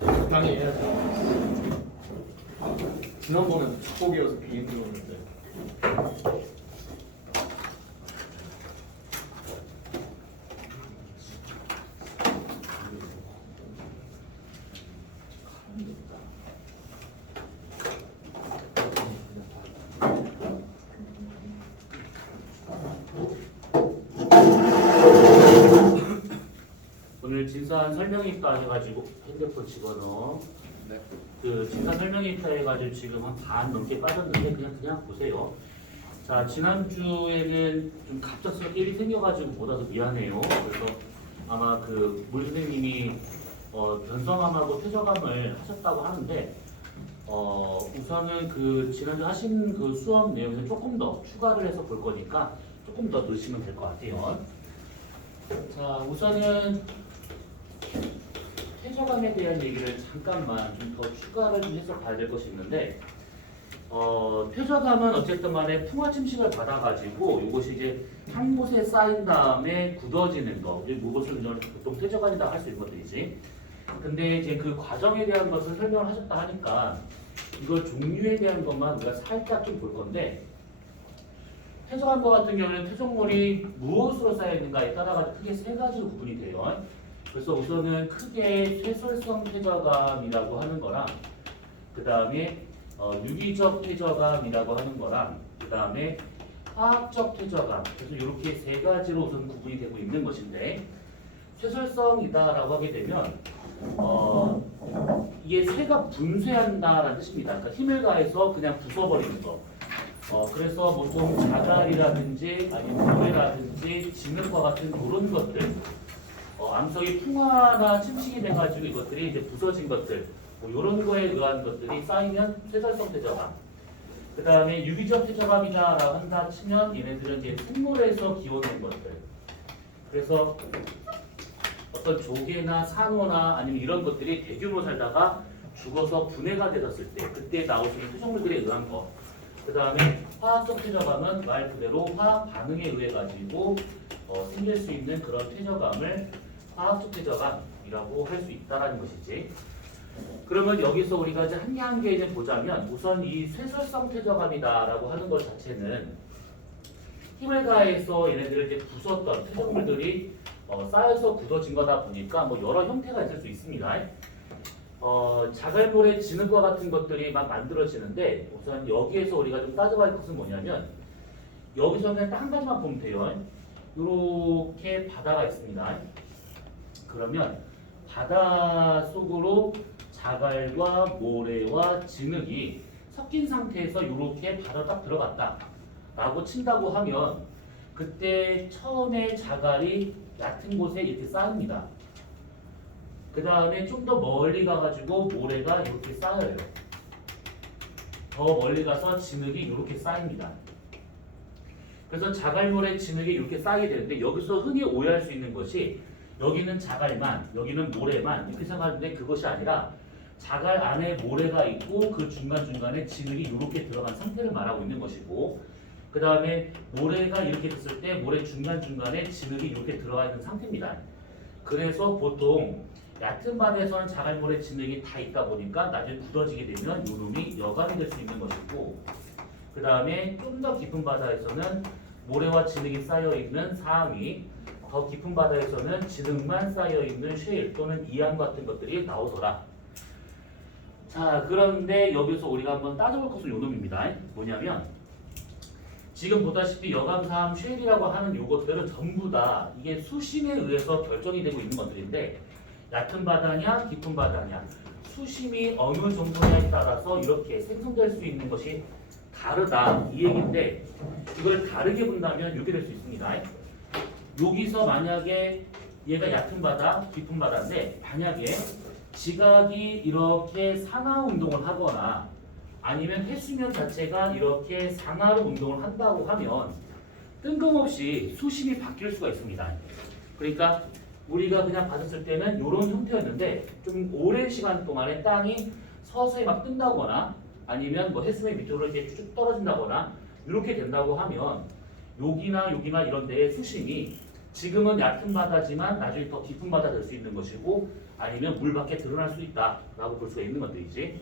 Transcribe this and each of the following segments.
적당히 해야죠. 지난번에 축복이어서 비행기 오는데. 오늘 진산 설명입사 해가지고 핸드폰 집어넣어. 네. 그 진산 설명입사 해가지고 지금 한 반 넘게 빠졌는데 그냥 보세요. 자, 지난주에는 좀 갑작스럽게 일이 생겨가지고 못 와서 미안해요. 그래서 아마 그 물 선생님이 변성함하고 퇴적함을 하셨다고 하는데 우선은 그 지난주 하신 그 수업 내용에서 조금 더 추가를 해서 볼 거니까 조금 더 넣으시면 될 것 같아요. 자, 우선은 퇴적함에 대한 얘기를 잠깐만 좀 더 추가를 좀 해서 봐야 될 것이 있는데 퇴적함은 어쨌든 간에 풍화 침식을 받아가지고 이것이 이제 한 곳에 쌓인 다음에 굳어지는 거, 이것을 보통 퇴적함이다 할 수 있는 것들이지. 근데 이제 그 과정에 대한 것을 설명을 하셨다 하니까 이걸 종류에 대한 것만 우리가 살짝 좀 볼 건데, 퇴적함과 같은 경우는 퇴적물이 무엇으로 쌓여 있는가에 따라가 크게 세 가지로 구분이 돼요. 그래서 우선은 크게 쇠설성 퇴적함이라고 하는 거랑, 그 다음에 유기적 퇴적함이라고 하는 거랑, 그 다음에 화학적 퇴적함. 그래서 이렇게 세 가지로 우선 구분이 되고 있는 것인데, 쇠설성이다라고 하게 되면 이게 새가 분쇄한다라는 뜻입니다. 그러니까 힘을 가해서 그냥 부숴버리는 거. 그래서 보통 자갈이라든지 아니면 모래라든지 진흙과 같은 이런 것들, 암석이 풍화나 침식이 돼가지고 이것들이 이제 부서진 것들, 뭐 이런 거에 의한 것들이 쌓이면 쇠설성 퇴적함. 그 다음에 유기적 퇴적함이다라고 한다 치면 얘네들은 이제 생물에서 기원된 것들. 그래서 어떤 조개나 산호나 아니면 이런 것들이 대규모 살다가 죽어서 분해가 되었을 때 그때 나올 수 있는 퇴적물들에 의한 거. 그 다음에 화학적 퇴적함은 말 그대로 화학 반응에 의해 가지고 생길 수 있는 그런 퇴적함을 화학적 퇴적함이라고 할 수 있다라는 것이지. 그러면 여기서 우리가 이제 한 개 한 개 이제 보자면, 우선 이 쇠설성 퇴적함이다라고 하는 것 자체는 힘을 가해서 얘네들을 이제 부쉈던 퇴적물들이 쌓여서 굳어진 거다 보니까 뭐 여러 형태가 있을 수 있습니다. 자갈모래 진흙과 같은 것들이 막 만들어지는데, 우선 여기에서 우리가 좀 따져봐야 할 것은 뭐냐면, 여기서 그냥 딱 한 가지만 보면 돼요. 이렇게 바다가 있습니다. 그러면 바다 속으로 자갈과 모래와 진흙이 섞인 상태에서 이렇게 바다 딱 들어갔다 라고 친다고 하면, 그때 처음에 자갈이 얕은 곳에 이렇게 쌓입니다. 그 다음에 좀 더 멀리 가가지고 모래가 이렇게 쌓여요. 더 멀리 가서 진흙이 이렇게 쌓입니다. 그래서 자갈모래 진흙이 이렇게 쌓이게 되는데, 여기서 흔히 오해할 수 있는 것이 여기는 자갈만, 여기는 모래만 이렇게 생각하는데, 그것이 아니라 자갈 안에 모래가 있고 그 중간중간에 진흙이 이렇게 들어간 상태를 말하고 있는 것이고, 그 다음에 모래가 이렇게 됐을 때 모래 중간중간에 진흙이 이렇게 들어가 있는 상태입니다. 그래서 보통 얕은 바다에서는 자갈모래 진흙이 다 있다 보니까 나중에 굳어지게 되면 요놈이 여감이 될 수 있는 것이고, 그 다음에 좀 더 깊은 바다에서는 모래와 진흙이 쌓여있는 상위, 더 깊은 바다에서는 진흙만 쌓여있는 쉐일 또는 이암 같은 것들이 나오더라. 자, 그런데 여기서 우리가 한번 따져볼 것은 요놈입니다. 뭐냐면, 지금 보다시피 여감삼, 쉐일이라고 하는 요것들은 전부 다 이게 수심에 의해서 결정이 되고 있는 것들인데, 얕은 바다냐 깊은 바다냐, 수심이 어느 정도냐에 따라서 이렇게 생성될 수 있는 것이 다르다, 이 얘기인데, 이걸 다르게 본다면 이렇게 될 수 있습니다. 여기서 만약에 얘가 얕은 바다, 깊은 바다인데, 만약에 지각이 이렇게 상하 운동을 하거나 아니면 해수면 자체가 이렇게 상하로 운동을 한다고 하면 뜬금없이 수심이 바뀔 수가 있습니다. 그러니까 우리가 그냥 봤을 때는 이런 형태였는데, 좀 오랜 시간 동안에 땅이 서서히 막 뜬다거나 아니면 뭐 해수면 밑으로 이렇게 쭉 떨어진다거나 이렇게 된다고 하면, 여기나 여기나 이런 데에 수심이 지금은 얕은 바다지만 나중에 더 깊은 바다 될 수 있는 것이고 아니면 물 밖에 드러날 수 있다라고 볼 수가 있는 것들이지.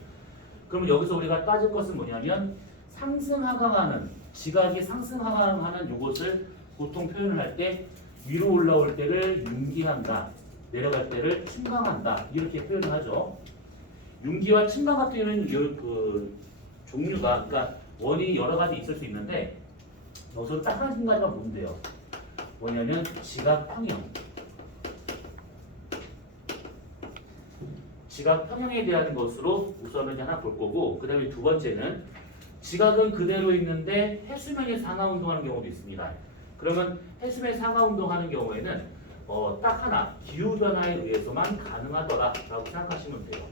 그럼 여기서 우리가 따질 것은 뭐냐면 상승하강하는 지각이 상승하강하는 이것을 보통 표현을 할 때 위로 올라올 때를 융기한다, 내려갈 때를 침강한다 이렇게 표현을 하죠. 융기와 침강 같은 경우는 그 종류가 그러니까 원인이 여러 가지 있을 수 있는데 여기서 딱 한 가지만 보면 돼요. 뭐냐면 지각 평형. 지각 평형에 대한 것으로 우선은 이제 하나 볼 거고 그 다음에 두 번째는 지각은 그대로 있는데 해수면이 상하 운동하는 경우도 있습니다. 그러면 해수면 상하 운동하는 경우에는 딱 하나 기후 변화에 의해서만 가능하더라라고 생각하시면 돼요.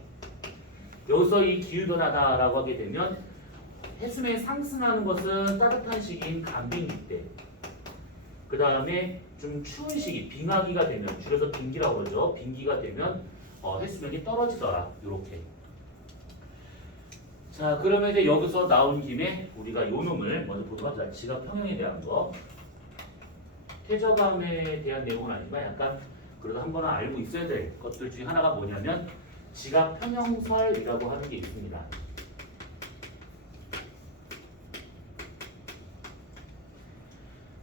여기서 이 기후 변화다라고 하게 되면 해수면이 상승하는 것은 따뜻한 시기인 간빙기 때, 그 다음에 좀 추운 시기 빙하기가 되면 줄여서 빙기라고 그러죠. 빙기가 되면 해수면이 떨어지더라 이렇게. 자 그러면 이제 여기서 나온 김에 우리가 요 놈을 먼저 보도록 하자. 지각 평형에 대한 거. 퇴저감에 대한 내용은 아니지만 약간 그래도 한 번은 알고 있어야 될 것들 중에 하나가 뭐냐면 지각 평형설이라고 하는 게 있습니다.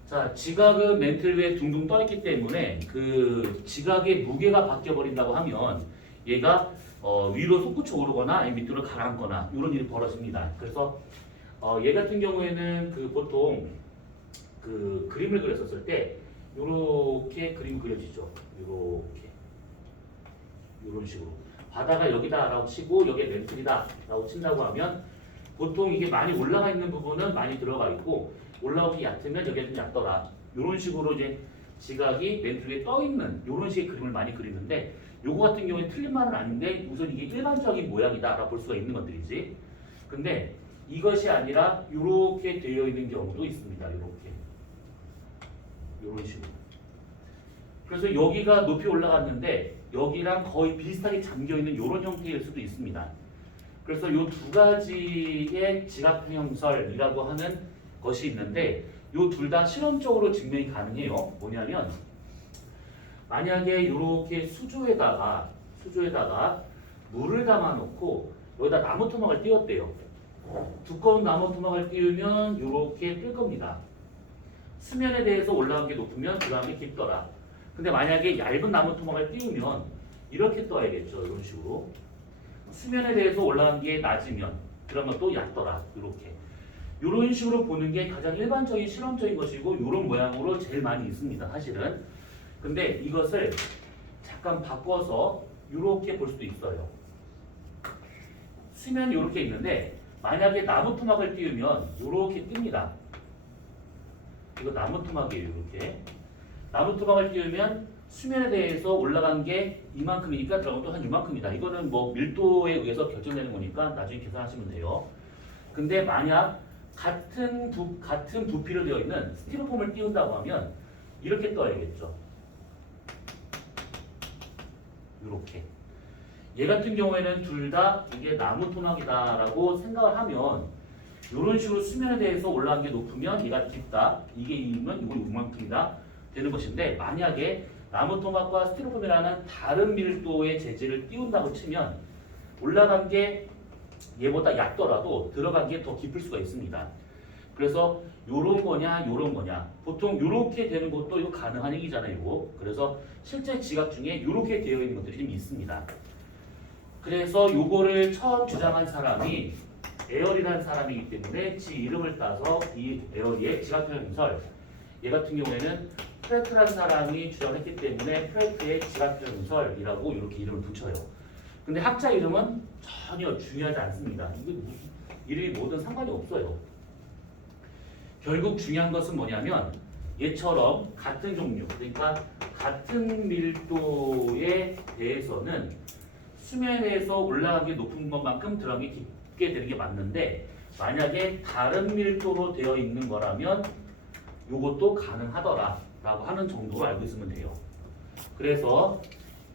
자, 지각은 맨틀 위에 둥둥 떠 있기 때문에 그 지각의 무게가 바뀌어 버린다고 하면 얘가 위로 솟구쳐 오르거나 아니면 밑으로 가라앉거나 이런 일이 벌어집니다. 그래서 얘 같은 경우에는 그 보통 그 그림을 그렸었을 때 이렇게 그림 그려지죠. 이렇게 이런 식으로 바다가 여기다라고 치고 여기에 맨틀이다라고 친다고 하면 보통 이게 많이 올라가 있는 부분은 많이 들어가 있고 올라오기 얕으면 여기가 좀 얕더라. 이런 식으로 이제 지각이 맨틀 위에 떠 있는 이런 식의 그림을 많이 그리는데 요거 같은 경우에 틀린 말은 아닌데 우선 이게 일반적인 모양이다라고 볼 수가 있는 것들이지. 근데 이것이 아니라 이렇게 되어 있는 경우도 있습니다. 이렇게 이런 식으로. 그래서 여기가 높이 올라갔는데 여기랑 거의 비슷하게 잠겨 있는 이런 형태일 수도 있습니다. 그래서 이 두 가지의 지각 평형설이라고 하는 것이 있는데 이 둘 다 실험적으로 증명이 가능해요. 뭐냐면 만약에 이렇게 수조에다가 물을 담아놓고 여기다 나무 토막을 띄웠대요. 두꺼운 나무 토막을 띄우면 이렇게 뜰 겁니다. 수면에 대해서 올라간 게 높으면 그 다음에 깊더라. 근데 만약에 얇은 나무 토막을 띄우면 이렇게 떠야겠죠. 이런 식으로. 수면에 대해서 올라간 게 낮으면 그러면 또 얕더라. 이렇게. 이런 식으로 보는 게 가장 일반적인 실험적인 것이고 이런 모양으로 제일 많이 있습니다. 사실은. 근데 이것을 잠깐 바꿔서 이렇게 볼 수도 있어요. 수면이 이렇게 있는데 만약에 나무 토막을 띄우면 이렇게 뜹니다. 이거 나무 토막이에요. 이렇게. 나무 토막을 띄우면 수면에 대해서 올라간 게 이만큼이니까 들어가면 또 한 이만큼이다. 이거는 뭐 밀도에 의해서 결정되는 거니까 나중에 계산하시면 돼요. 근데 만약 같은 부피로 되어 있는 스티로폼을 띄운다고 하면 이렇게 떠야겠죠. 이렇게. 얘 같은 경우에는 둘 다 이게 나무 토막이다라고 생각을 하면 이런 식으로 수면에 대해서 올라간 게 높으면 얘가 깊다. 이게 2면 이거 이만큼이다. 되는 것인데 만약에 나무 토막과 스티로폼이라는 다른 밀도의 재질을 띄운다고 치면 올라간 게 얘보다 얕더라도 들어간 게 더 깊을 수가 있습니다. 그래서 요런 거냐 요런 거냐 보통 요렇게 되는 것도 이거 가능한 얘기잖아요. 이거. 그래서 실제 지각 중에 요렇게 되어 있는 것들이 좀 있습니다. 그래서 요거를 처음 주장한 사람이 에어리라는 사람이기 때문에 지 이름을 따서 이 에어리의 지각평형설 얘 같은 경우에는 프레트라는 사람이 주장했기 때문에 프레트의 지각평형설이라고 이렇게 이름을 붙여요. 근데 학자 이름은 전혀 중요하지 않습니다. 이게 무슨 이름이 뭐든 상관이 없어요. 결국 중요한 것은 뭐냐면 얘처럼 같은 종류, 그러니까 같은 밀도에 대해서는 수면에서 올라가기 높은 것만큼 들어가기 깊게 되는 게 맞는데 만약에 다른 밀도로 되어 있는 거라면 이것도 가능하더라라고 하는 정도로 알고 있으면 돼요. 그래서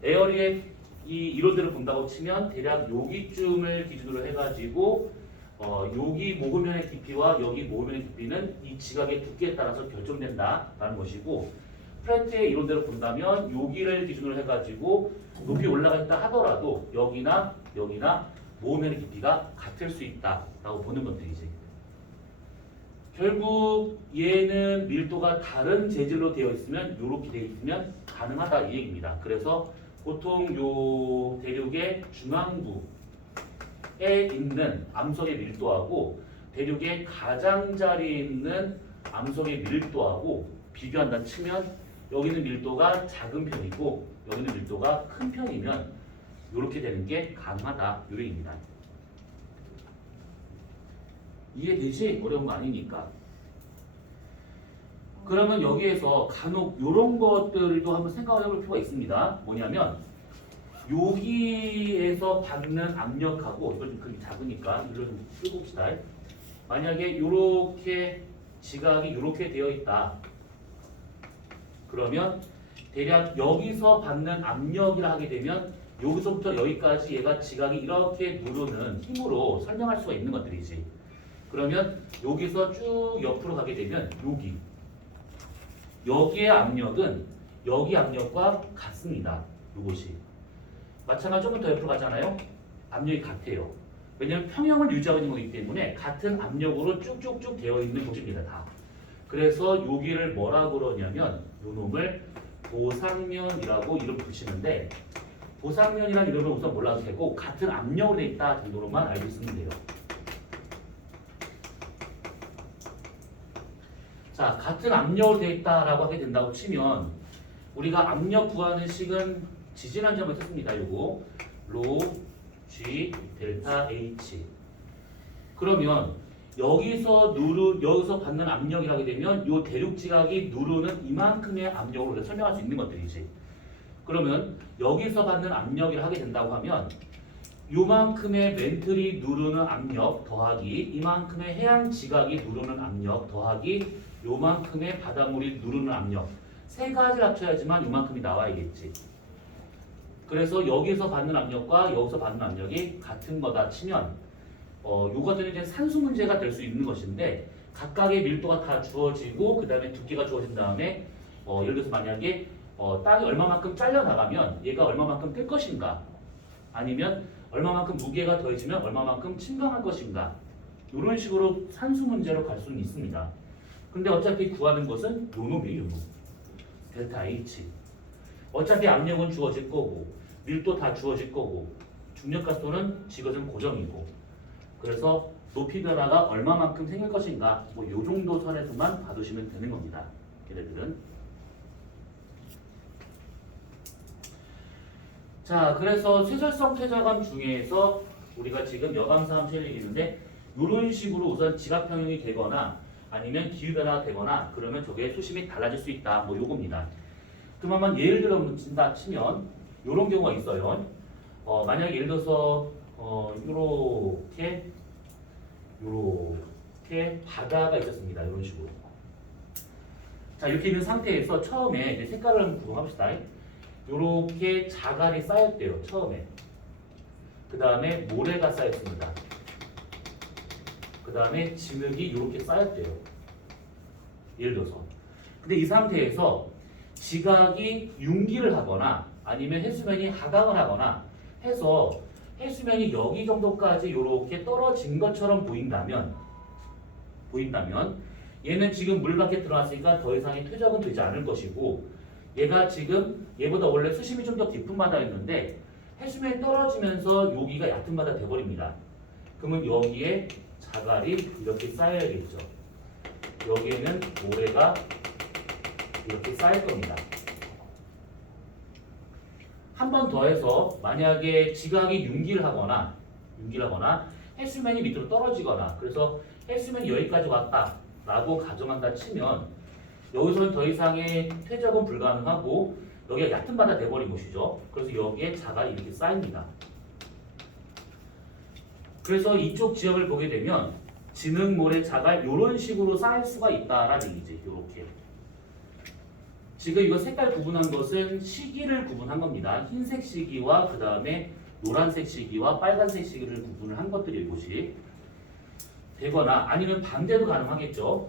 에어리의 이 이론들을 본다고 치면 대략 여기쯤을 기준으로 해가지고 여기 모금면의 깊이와 여기 모금면의 깊이는 이 지각의 두께에 따라서 결정된다라는 것이고 프레트의 이론대로 본다면 여기를 기준으로 해가지고 높이 올라가 있다 하더라도 여기나 여기나 모음의 깊이가 같을 수 있다라고 보는 것들이지. 결국 얘는 밀도가 다른 재질로 되어 있으면 이렇게 되어 있으면 가능하다 이 얘기입니다. 그래서 보통 요 대륙의 중앙부에 있는 암석의 밀도하고 대륙의 가장자리에 있는 암석의 밀도하고 비교한다 치면 여기는 밀도가 작은 편이고 여기는 밀도가 큰 편이면 이렇게 되는 게 가능하다 이 얘기입니다. 이해되지? 어려운 거 아니니까. 그러면 여기에서 간혹 이런 것들도 한번 생각을 해볼 필요가 있습니다. 뭐냐면 여기에서 받는 압력하고 이건 좀 그림이 작으니까 이걸 좀 써봅시다. 만약에 이렇게 지각이 이렇게 되어 있다. 그러면 대략 여기서 받는 압력이라 하게 되면 여기서부터 여기까지 얘가 지각이 이렇게 누르는 힘으로 설명할 수가 있는 것들이지. 그러면 여기서 쭉 옆으로 가게 되면 여기의 압력은 여기 압력과 같습니다. 이것이 마찬가지로 조금 더 옆으로 가잖아요. 압력이 같아요. 왜냐하면 평형을 유지하고 있는 거기 때문에 같은 압력으로 쭉쭉쭉 되어 있는 곳입니다. 다. 그래서 여기를 뭐라 그러냐면 요놈을 보상면이라고 이름 붙이는데 보상면이라는 이름을 우선 몰라도 되고 같은 압력으로 되어 있다 정도로만 알고 있으면 돼요. 자, 같은 압력으로 되어 있다라고 하게 된다고 치면 우리가 압력 구하는 식은 지지난주에 한번 했습니다. 요거 로 G 델타 H. 그러면 여기서 받는 압력이라게 되면 요 대륙 지각이 누르는 이만큼의 압력으로 우리가 설명할 수 있는 것들이지. 그러면 여기서 받는 압력이라 하게 된다고 하면 요만큼의 멘틀이 누르는 압력 더하기 이만큼의 해안 지각이 누르는 압력 더하기 요만큼의 바닷물이 누르는 압력 세 가지를 합쳐야지만 요만큼이 나와야겠지. 그래서 여기서 받는 압력과 여기서 받는 압력이 같은 거다 치면 요것들은 이제 산수 문제가 될 수 있는 것인데 각각의 밀도가 다 주어지고 그 다음에 두께가 주어진 다음에 예를 들어서 만약에 땅이 얼마만큼 잘려 나가면 얘가 얼마만큼 뜰 것인가 아니면 얼마만큼 무게가 더해지면 얼마만큼 침강할 것인가 이런 식으로 산수 문제로 갈 수는 있습니다. 근데 어차피 구하는 것은 요놈이에요. 요놈. 델타 H. 어차피 압력은 주어질 거고 밀도 다 주어질 거고 중력가속도는 지그은 고정이고 그래서 높이 변화가 얼마만큼 생길 것인가 뭐 요 정도 선에서만 봐두시면 되는 겁니다. 얘네들은. 자, 그래서 쇠설성 퇴적암 중에서 우리가 지금 여감사 함수를 얘기했는데 이런 식으로 우선 지각평형이 되거나 아니면 기후변화가 되거나 그러면 저게 수심이 달라질 수 있다. 뭐 요겁니다. 그럼 한번 예를 들어 묻힌다 치면 이런 경우가 있어요. 만약에 예를 들어서 요렇게 바다가 있었습니다. 이런 식으로. 자, 이렇게 있는 상태에서 처음에 이제 색깔을 한번 구성합시다. 요렇게 자갈이 쌓였대요. 처음에. 그 다음에 모래가 쌓였습니다. 그 다음에 진흙이 이렇게 쌓였대요. 예를 들어서. 근데 이 상태에서 지각이 융기를 하거나 아니면 해수면이 하강을 하거나 해서 해수면이 여기 정도까지 이렇게 떨어진 것처럼 보인다면 얘는 지금 물 밖에 들어왔으니까 더 이상의 퇴적은 되지 않을 것이고 얘가 지금 얘보다 원래 수심이 좀 더 깊은 바다였는데 해수면이 떨어지면서 여기가 얕은 바다 돼버립니다. 그러면 여기에 자갈이 이렇게 쌓여야겠죠. 여기에는 모래가 이렇게 쌓일 겁니다. 한 번 더 해서 만약에 지각이 융기를 하거나 해수면이 밑으로 떨어지거나 그래서 해수면이 여기까지 왔다라고 가정한다 치면 여기서는 더 이상의 퇴적은 불가능하고 여기가 얕은 바다 돼버린 것이죠. 그래서 여기에 자갈이 이렇게 쌓입니다. 그래서 이쪽 지역을 보게 되면 진흙, 모래, 자갈 이런 식으로 쌓일 수가 있다라는 얘기지. 이렇게. 지금 이거 색깔 구분한 것은 시기를 구분한 겁니다. 흰색 시기와 그 다음에 노란색 시기와 빨간색 시기를 구분을 한 것들이 이것이 되거나 아니면 반대도 가능하겠죠.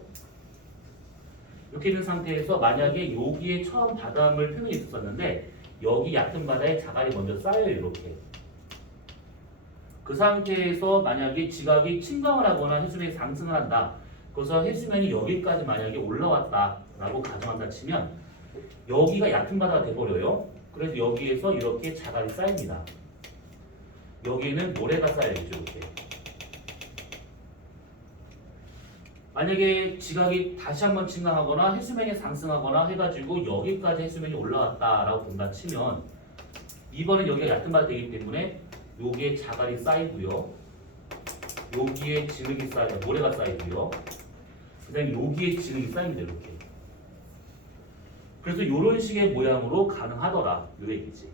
이렇게 있는 상태에서 만약에 여기에 처음 바닷물 표면이 있었는데 여기 얕은 바다에 자갈이 먼저 쌓여요. 이렇게. 그 상태에서 만약에 지각이 침강을 하거나 해수면이 상승을 한다. 그래서 해수면이 여기까지 만약에 올라왔다라고 가정한다 치면 여기가 얕은 바다가 돼버려요. 그래서 여기에서 이렇게 자갈이 쌓입니다. 여기에는 모래가 쌓여있죠. 이렇게. 만약에 지각이 다시 한번 침강하거나 해수면이 상승하거나 해가지고 여기까지 해수면이 올라왔다라고 본다 치면 이번엔 여기가 얕은 바다 되기 때문에 여기에 자갈이 쌓이고요. 여기에 진흙이 쌓여 모래가 쌓이고요. 그 다음에 여기에 진흙이 쌓입니다. 이렇게. 그래서 이런 식의 모양으로 가능하더라. 요 얘기지.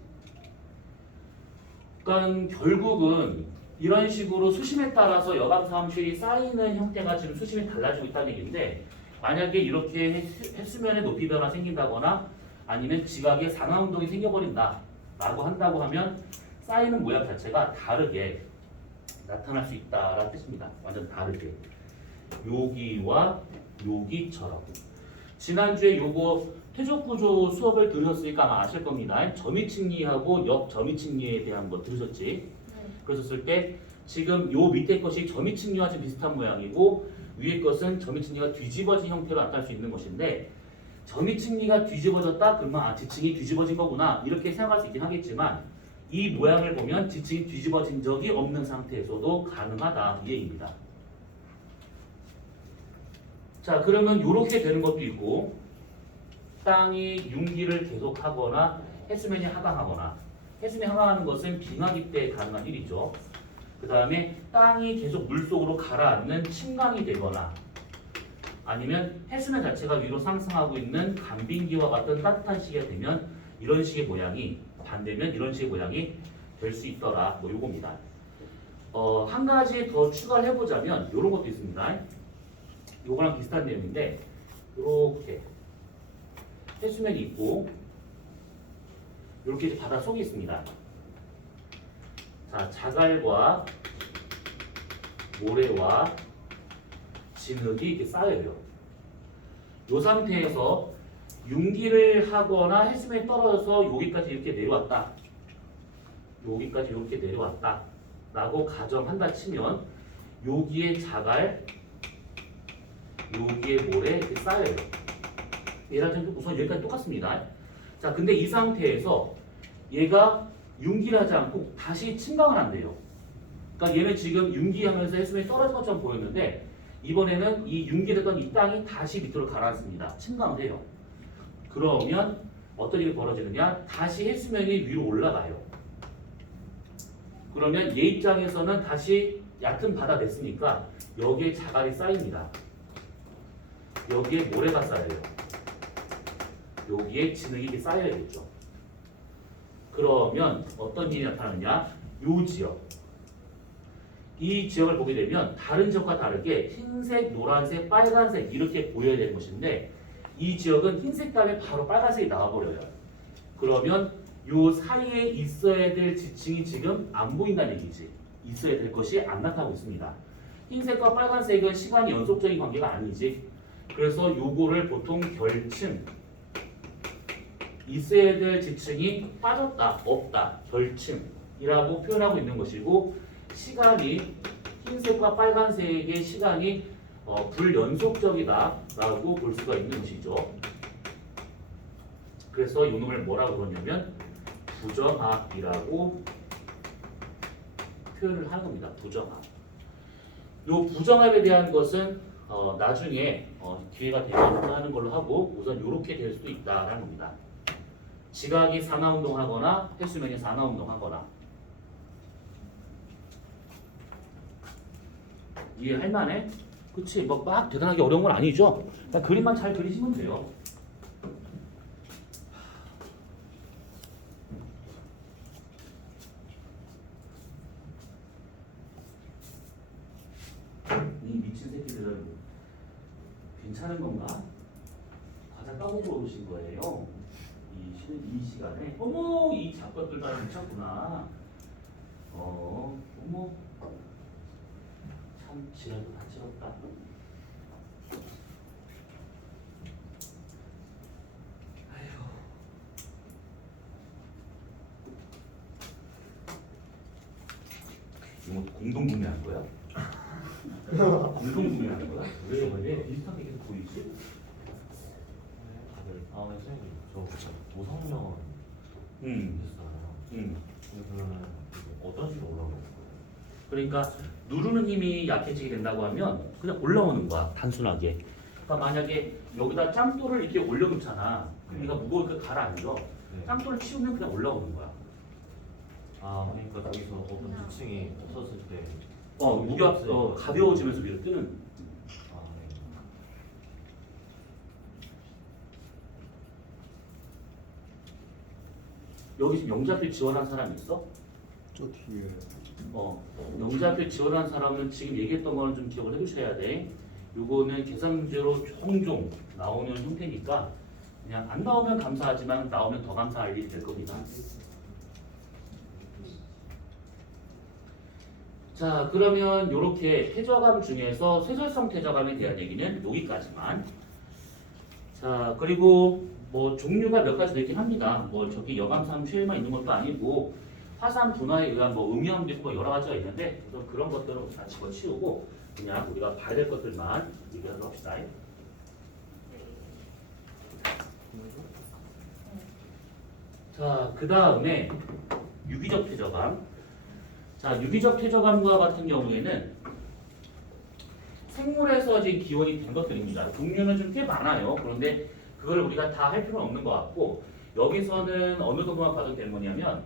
그러니까 결국은 이런 식으로 수심에 따라서 여감사항실이 쌓이는 형태가 지금 수심이 달라지고 있다는 얘기인데 만약에 이렇게 해수면의 높이 변화 생긴다거나 아니면 지각의 상하운동이 생겨버린다 라고 한다고 하면 쌓이는 모양 자체가 다르게 나타날 수 있다라는 뜻입니다. 완전 다르게. 여기와 여기처럼. 지난주에 요거 퇴적구조 수업을 들으셨으니까 아마 아실 겁니다. 점이측리하고 역점이측리에 대한 거 들으셨지? 그랬었을 때 지금 요 밑에 것이 점이측리와 좀 비슷한 모양이고 위에 것은 점이측리가 뒤집어진 형태로 나타날 수 있는 것인데 점이측리가 뒤집어졌다? 그러면 지층이 뒤집어진 거구나 이렇게 생각할 수 있긴 하겠지만 이 모양을 보면 지층이 뒤집어진 적이 없는 상태에서도 가능하다 이 얘기입니다. 자 그러면 이렇게 되는 것도 있고 땅이 융기를 계속하거나 해수면이 하강하거나 해수면이 하강하는 것은 빙하기 때 가능한 일이죠. 그 다음에 땅이 계속 물속으로 가라앉는 침강이 되거나 아니면 해수면 자체가 위로 상승하고 있는 간빙기와 같은 따뜻한 시기가 되면 이런 식의 모양이 반대면 이런 식의 모양이 될 수 있더라. 뭐 요겁니다. 한 가지 더 추가를 해보자면 이런 것도 있습니다. 요거랑 비슷한 내용인데 이렇게 해수면이 있고 이렇게 이제 바다 속이 있습니다. 자, 자갈과 모래와 진흙이 이렇게 쌓여요. 이 상태에서 융기를 하거나 해수면이 떨어져서 여기까지 이렇게 내려왔다. 여기까지 이렇게 내려왔다. 라고 가정한다 치면 여기에 자갈, 여기에 모래 이렇게 쌓여요. 얘랑 우선 여기까지 똑같습니다. 자, 근데 이 상태에서 얘가 융기를 하지 않고 다시 침강을 한대요. 그러니까 얘는 지금 융기하면서 해수면이 떨어진 것처럼 보였는데 이번에는 이 융기됐던 이 땅이 다시 밑으로 가라앉습니다. 침강을 해요. 그러면 어떤 일이 벌어지느냐? 다시 해수면이 위로 올라가요. 그러면 얘 입장에서는 다시 얕은 바다 됐으니까 여기에 자갈이 쌓입니다. 여기에 모래가 쌓여요. 여기에 진흙이 쌓여야겠죠. 그러면 어떤 일이 나타나느냐? 요 지역. 이 지역을 보게 되면 다른 지역과 다르게 흰색, 노란색, 빨간색 이렇게 보여야 되는 것인데 이 지역은 흰색 다음에 바로 빨간색이 나와버려요. 그러면 요 사이에 있어야 될 지층이 지금 안 보인다는 얘기지. 있어야 될 것이 안 나타나고 있습니다. 흰색과 빨간색은 시간이 연속적인 관계가 아니지. 그래서 요거를 보통 결층, 있어야 될 지층이 빠졌다, 없다, 결층이라고 표현하고 있는 것이고 시간이 흰색과 빨간색의 시간이 불연속적이다라고 볼 수가 있는 것이죠. 그래서 이 놈을 뭐라고 그러냐면 부정합이라고 표현을 하는 겁니다. 부정합. 이 부정합에 대한 것은 나중에 기회가 되면 하는 걸로 하고 우선 이렇게 될 수도 있다라는 겁니다. 지각이 산화운동하거나 해수면이 산화운동하거나 이해할 만해? 그치? 뭐 막 대단하게 어려운 건 아니죠? 그냥 그림만 잘 그리시면 돼요. 이 미친 새끼들은 괜찮은 건가? 과자 까먹으러 오신 거예요. 이 시간에 어머 이 잡것들 다 미쳤구나. 어머 참 지랄도 다 찍었다. 뭐 공동 구매한 거야? 공동 구매한 거야? 왜 비슷하게 계속 보이지? 다음에 선생님 저 오성명 음. 했어요. 그러면 어떤 식으로 올라오는 거예요? 그러니까 누르는 힘이 약해지게 된다고 하면 그냥 올라오는 거야, 단순하게. 그러니까 만약에 여기다 짱돌을 이렇게 올려놓잖아. 그럼 네가 무거우니까 가라앉아. 네. 짱돌을 치우면 그냥 올라오는 거야. 아 그러니까 거기서 어떤 지층이 없었을 때 가벼워지면서 위로 뜨는. 아, 네. 여기 지금 영자필 지원한 사람 있어? 저 뒤에 영자필 지원한 사람은 지금 얘기했던 거는 좀 기억을 해두셔야 돼. 요거는 계산 문제로 종종 나오는 형태니까 그냥 안 나오면 감사하지만 나오면 더 감사할 일이 될 겁니다. 자, 그러면 이렇게 퇴저감 중에서 쇠절성 퇴저감에 대한 얘기는 여기까지만. 자, 그리고 뭐 종류가 몇 가지 되긴 합니다. 뭐 저기 여감삼 쉐일만 있는 것도 아니고 화산 분화에 의한 뭐 음이함도 있고 여러 가지가 있는데 그런 것들은 다 집어치우고 그냥 우리가 봐야 될 것들만 얘기하도록 합시다. 자, 그 다음에 유기적 퇴저감. 자, 유기적 퇴저감과 같은 경우에는 생물에서 지금 기원이 된 것들입니다. 종류는 좀 꽤 많아요. 그런데 그걸 우리가 다 할 필요는 없는 것 같고 여기서는 어느 정도만 봐도 되는 거냐면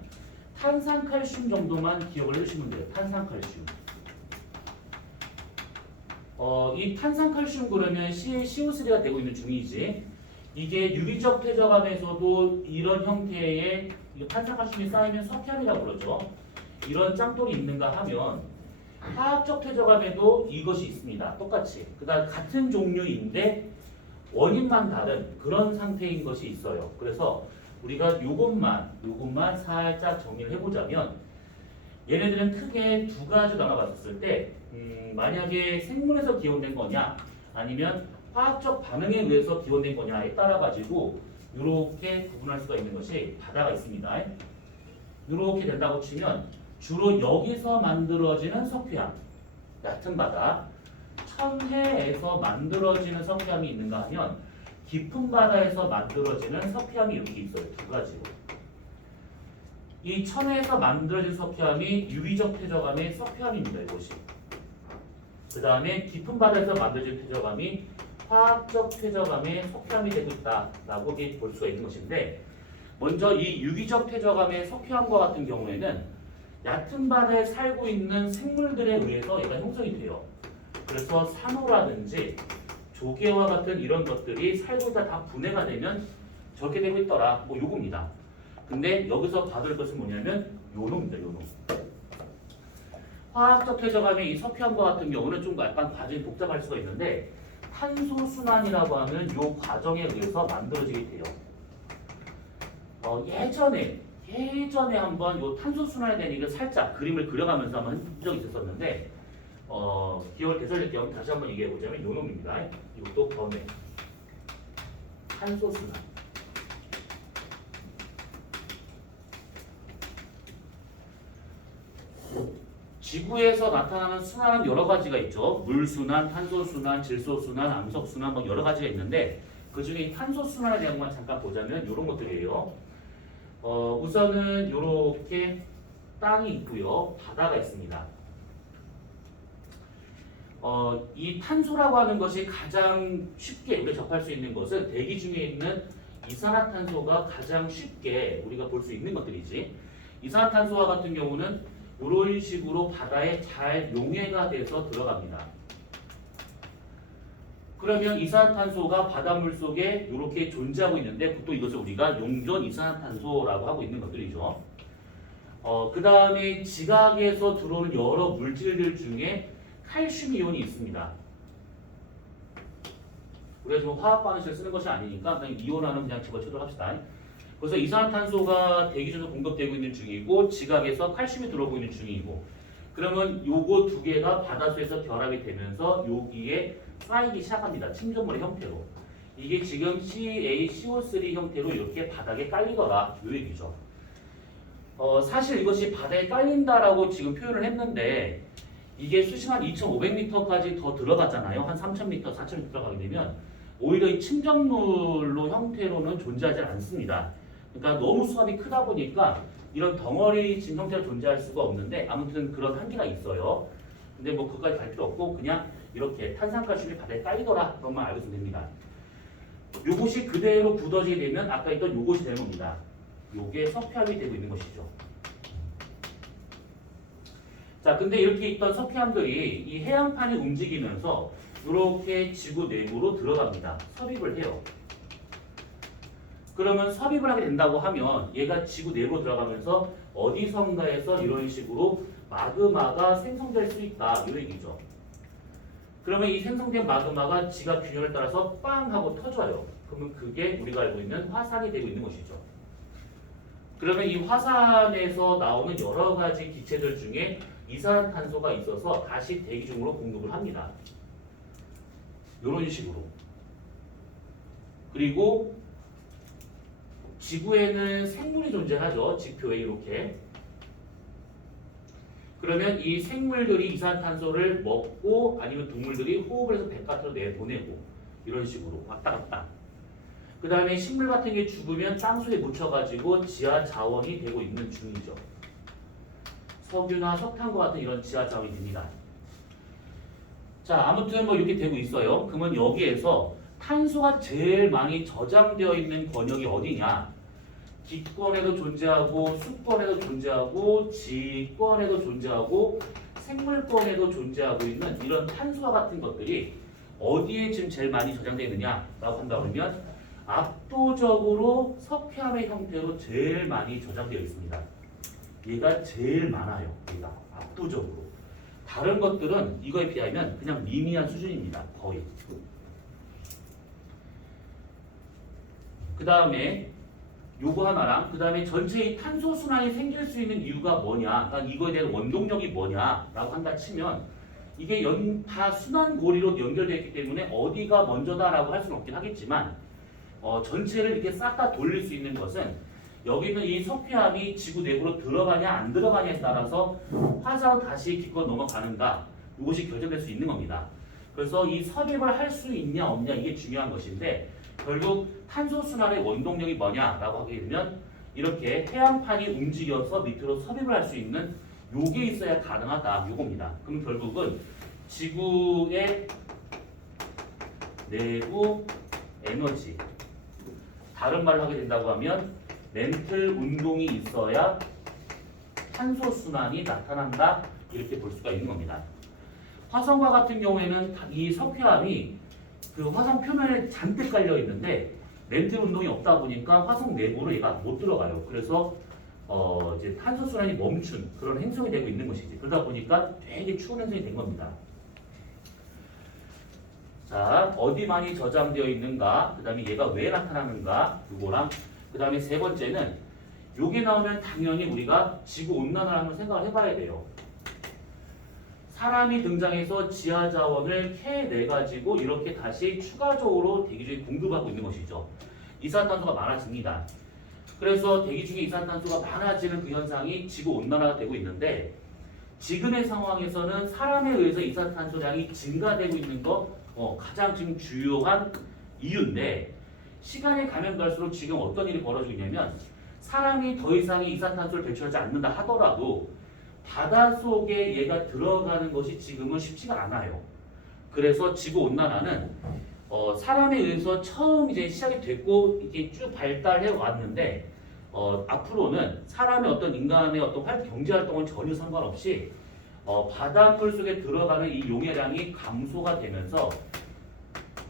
탄산칼슘 정도만 기억을 해주시면 돼요. 탄산칼슘. 이 탄산칼슘 그러면 CO3가 되고 있는 중이지. 이게 유기적 퇴저감에서도 이런 형태의 탄산칼슘이 쌓이면 석회암이라고 그러죠. 이런 짱돌이 있는가 하면 화학적 퇴저감에도 이것이 있습니다. 똑같이. 그다음 같은 종류인데 원인만 다른 그런 상태인 것이 있어요. 그래서 우리가 요것만 살짝 정리를 해보자면 얘네들은 크게 두 가지 나눠봤을 때 만약에 생물에서 기원된 거냐 아니면 화학적 반응에 의해서 기원된 거냐에 따라 가지고 이렇게 구분할 수가 있는 것이 바다가 있습니다. 이렇게 된다고 치면 주로 여기서 만들어지는 석회암, 얕은 바다, 천해에서 만들어지는 석회암이 있는가 하면 깊은 바다에서 만들어지는 석회암이 이렇게 있어요. 두 가지로. 이 천해에서 만들어진 석회암이 유기적 퇴저감의 석회암입니다. 이것이. 그 다음에 깊은 바다에서 만들어진 퇴저감이 화학적 퇴저감의 석회암이 되고 있다라고 볼 수가 있는 것인데 먼저 이 유기적 퇴저감의 석회암과 같은 경우에는 얕은 바다에 살고 있는 생물들에 의해서 얘가 형성이 돼요. 그래서 산호라든지 조개와 같은 이런 것들이 살고 있다 다 분해가 되면 저렇게 되고 있더라. 뭐 요겁니다. 근데 여기서 봐둘 것은 뭐냐면 요놈입니다. 요놈. 화학적 퇴저감의 이 석회암과 같은 경우는 좀 약간 과정이 복잡할 수가 있는데 탄소순환이라고 하는 요 과정에 의해서 만들어지게 돼요. 예전에 한번 요 탄소순환에 대한 얘기를 살짝 그림을 그려가면서 한번 한 적이 있었는데 기억을 되살릴 겸 다시 한번 얘기해 보자면 요 놈입니다. 이것도 범위 탄소순환. 지구에서 나타나는 순환은 여러 가지가 있죠. 물순환, 탄소순환, 질소순환, 암석순환 뭐 여러 가지가 있는데 그 중에 이 탄소순환에 대한 것만 잠깐 보자면 이런 것들이에요. 우선은 이렇게 땅이 있고요. 바다가 있습니다. 이 탄소라고 하는 것이 가장 쉽게 우리가 접할 수 있는 것은 대기 중에 있는 이산화탄소가 가장 쉽게 우리가 볼 수 있는 것들이지. 이산화탄소와 같은 경우는 이런 식으로 바다에 잘 용해가 돼서 들어갑니다. 그러면 이산화탄소가 바닷물 속에 이렇게 존재하고 있는데 보통 이것을 우리가 용존 이산화탄소라고 하고 있는 것들이죠. 그 다음에 지각에서 들어오는 여러 물질들 중에 칼슘 이온이 있습니다. 우리가 지금 화학 반응식을 쓰는 것이 아니니까 그냥 이온화는 그냥 집어치도록 합시다. 그래서 이산화탄소가 대기 중에서 공급되고 있는 중이고 지각에서 칼슘이 들어오고 있는 중이고 그러면 요거 두 개가 바닷속에서 결합이 되면서 여기에 쌓이기 시작합니다. 침전물의 형태로. 이게 지금 CaCO3 형태로 이렇게 바닥에 깔리더라. 요 얘기죠. 사실 이것이 바다에 깔린다라고 지금 표현을 했는데 이게 수심한 2,500m까지 더 들어가잖아요. 한 3,000m, 4,000m 들어가게 되면 오히려 이 침전물로 형태로는 존재하지 않습니다. 그러니까 너무 수압이 크다 보니까 이런 덩어리진 형태로 존재할 수가 없는데 아무튼 그런 한계가 있어요. 근데 뭐 그것까지 갈 필요 없고 그냥 이렇게 탄산칼슘이 바다에 깔리더라 그것만 알고 있으면 됩니다. 요것이 그대로 굳어지게 되면 아까 있던 요것이 되는 겁니다. 요게 석회암이 되고 있는 것이죠. 자, 근데 이렇게 있던 석회암들이 이 해양판이 움직이면서 이렇게 지구 내부로 들어갑니다. 섭입을 해요. 그러면 섭입을 하게 된다고 하면 얘가 지구 내부로 들어가면서 어디선가에서 이런 식으로 마그마가 생성될 수 있다 이 얘기죠. 그러면 이 생성된 마그마가 지각 균열에 따라서 빵 하고 터져요. 그러면 그게 우리가 알고 있는 화산이 되고 있는 것이죠. 그러면 이 화산에서 나오는 여러 가지 기체들 중에 이산화탄소가 있어서 다시 대기 중으로 공급을 합니다. 이런 식으로. 그리고 지구에는 생물이 존재하죠. 지표에 이렇게. 그러면 이 생물들이 이산화탄소를 먹고 아니면 동물들이 호흡을 해서 바깥으로 내보내고 이런 식으로 왔다 갔다. 그 다음에 식물 같은 게 죽으면 땅속에 묻혀가지고 지하 자원이 되고 있는 중이죠. 석유나 석탄과 같은 이런 지하 자원이 됩니다. 자, 아무튼 뭐 이렇게 되고 있어요. 그러면 여기에서 탄소가 제일 많이 저장되어 있는 권역이 어디냐? 기권에도 존재하고 수권에도 존재하고 지권에도 존재하고 생물권에도 존재하고 있는 이런 탄소와 같은 것들이 어디에 지금 제일 많이 저장되어 있느냐라고 한다 그러면 압도적으로 석회암의 형태로 제일 많이 저장되어 있습니다. 얘가 제일 많아요. 얘가 압도적으로. 다른 것들은 이거에 비하면 그냥 미미한 수준입니다. 거의. 그 다음에 요거 하나랑 그 다음에 전체 이 탄소 순환이 생길 수 있는 이유가 뭐냐, 그러니까 이거에 대한 원동력이 뭐냐라고 한다 치면 이게 다 순환고리로 연결되어 있기 때문에 어디가 먼저다라고 할 수는 없긴 하겠지만 전체를 이렇게 싹 다 돌릴 수 있는 것은 여기 있는 이 석회암이 지구 내부로 들어가냐 안 들어가냐에 따라서 화산으로 다시 기껏 넘어가는가 이것이 결정될 수 있는 겁니다. 그래서 이 섭입을 할 수 있냐 없냐 이게 중요한 것인데 결국 탄소 순환의 원동력이 뭐냐라고 하게 되면 이렇게 해양판이 움직여서 밑으로 섭입을 할 수 있는 요게 있어야 가능하다 요겁니다. 그럼 결국은 지구의 내부 에너지 다른 말로 하게 된다고 하면 멘틀 운동이 있어야 탄소 순환이 나타난다 이렇게 볼 수가 있는 겁니다. 화성과 같은 경우에는 이 석회암이 그 화성 표면에 잔뜩 깔려 있는데 멘틀 운동이 없다 보니까 화성 내부로 얘가 못 들어가요. 그래서 이제 탄소 순환이 멈춘 그런 행성이 되고 있는 것이지. 그러다 보니까 되게 추운 행성이 된 겁니다. 자, 어디 많이 저장되어 있는가, 그 다음에 얘가 왜 나타나는가, 그거랑 그 다음에 세 번째는 요게 나오면 당연히 우리가 지구 온난화를 한번 생각을 해봐야 돼요. 사람이 등장해서 지하 자원을 캐내가지고 이렇게 다시 추가적으로 대기 중에 공급하고 있는 것이죠. 이산화탄소가 많아집니다. 그래서 대기 중에 이산화탄소가 많아지는 그 현상이 지구 온난화가 되고 있는데 지금의 상황에서는 사람에 의해서 이산화탄소량이 증가되고 있는 거 가장 지금 주요한 이유인데 시간이 가면 갈수록 지금 어떤 일이 벌어지고 있냐면 사람이 더 이상의 이산탄소를 배출하지 않는다 하더라도 바닷속에 얘가 들어가는 것이 지금은 쉽지가 않아요. 그래서 지구온난화는 사람에 의해서 처음 이제 시작이 됐고 이게 쭉 발달해 왔는데 앞으로는 사람의 어떤 인간의 어떤 경제 활동은 전혀 상관없이 바닷물 속에 들어가는 이 용해량이 감소가 되면서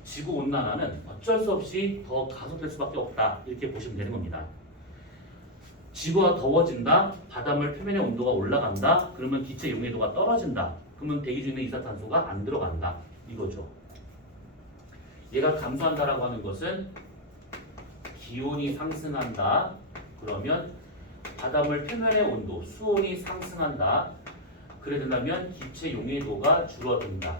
지구 온난화는 어쩔 수 없이 더 가속될 수밖에 없다 이렇게 보시면 되는 겁니다. 지구가 더워진다, 바닷물 표면의 온도가 올라간다, 그러면 기체 용해도가 떨어진다, 그러면 대기 중에 있는 이산탄소가 안 들어간다 이거죠. 얘가 감소한다라고 하는 것은 기온이 상승한다, 그러면 바닷물 표면의 온도, 수온이 상승한다. 그래 된다면 기체 용해도가 줄어든다.